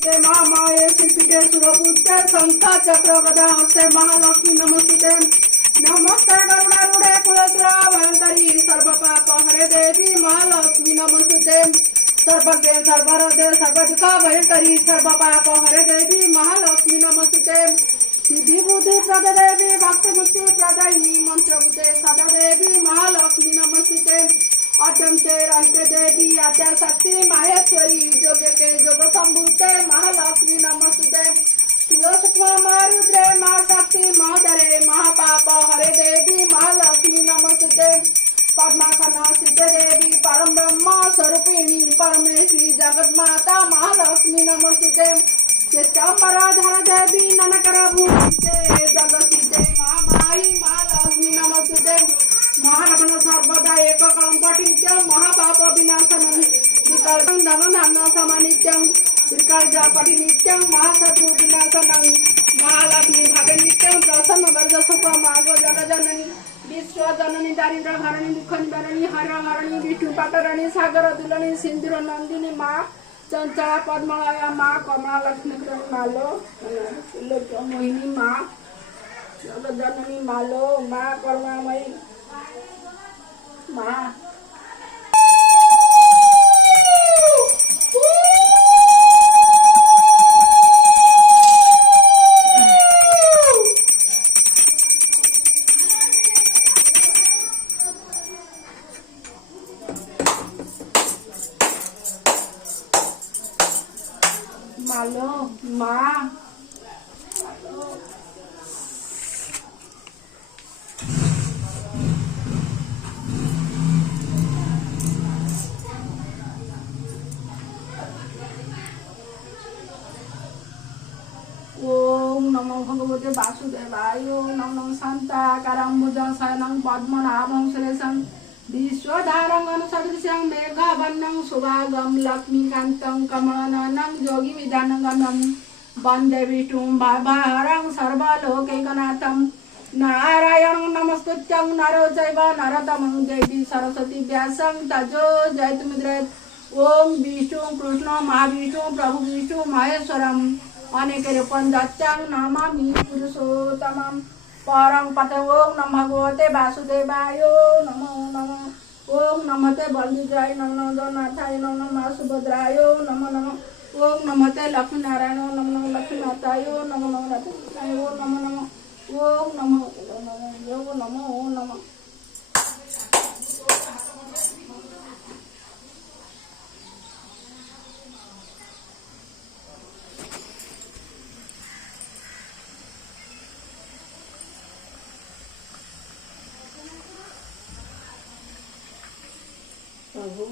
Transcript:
नमस्ते महामाये श्रीपीठे सुरपूज्ये शंख चक्र गदा हस्ते महालक्ष्मी नमस्ते नमस्ते करुणारूढे कुलस्रा भयंकरी सर्वपाप हरे देवी महालक्ष्मी नमस्ते सर्वज्ञ सर्वरदे सर्वदुःख भयंकरी सर्वपाप हरे देवी महालक्ष्मी नमस्ते सिद्धि बुद्धि प्रद देवी भक्ति मुक्ति प्रदायिनी मंत्रभूते सदा देवी महालक्ष्मी नमस्ते अत्यंते रहिते देवी आद्या शक्ति माहेश्वरी जोगे के जोग संभूते महालक्ष्मी नमस्ते तुलसुद्रे माँ शक्ति महदरे महापाप हरे देवी महालक्ष्मी नमस्ते पद्मासना सिद्ध देवी परम ब्रह्म स्वरूपिणी परमेश्वरी जगत माता महालक्ष्मी नमस्ते चित्तम्बराधर देवी ननकर भूते जगसीते महामाई महालक्ष्मी नमस्ते महालक्ष्मी सर्वदा एक कलंकटित्यं महापाप विनाशनं विकल्पं धनधान्य समानित्यं विकल्पटि नित्यं महाशत्रु विनाशनं महालक्ष्मी भावे नित्यं प्रसन्न वर्ग सुप्रमागो जगजननी विश्वजननी दारिद्र हरणी दुख निवारणी हर हरणी विष्णु पाटरणी सागर दुलनी सिंदूर नंदिनी माँ चंचला पद्मलया माँ कमला लक्ष्मी मालो मोहिनी माँ जगजननी मालो माँ करुणामयी माँ मालो माँ ओम नमो भगवते वासुदेवाय नमो शांताकारं भुजगशयनं पद्मनाभं सुरेशं विश्वधारं सदृशं मेघवर्णं सुभागं लक्ष्मीकान्तं कमलनयनं योगिविधानगम्यं वन्दे विष्णुं भवहरं सर्वलोकैकनाथं नारायणं नमस्तुभ्यं नरो चैव नरोत्तमं देवी सरस्वती व्यासं तजो जयतुमुद्रेत् ओम विष्णु कृष्ण महाविष्णु प्रभु विष्णु महेश्वरम् अनेक रूपं दत्तं नमामि पुरुषोत्तमं परं पते ओम नमः भगवते वासुदेवाय नमो नमः ओम नमस्ते बलदेवाय नमो जगन्नाथाय नमो नमः सुभद्राय नमो नमः ओम नमस्ते लक्ष्मी नारायण नमो नमः लक्ष्मी माताय नमो नमः नारायण नमो नमः ओम नमः ओम नमः प्रभु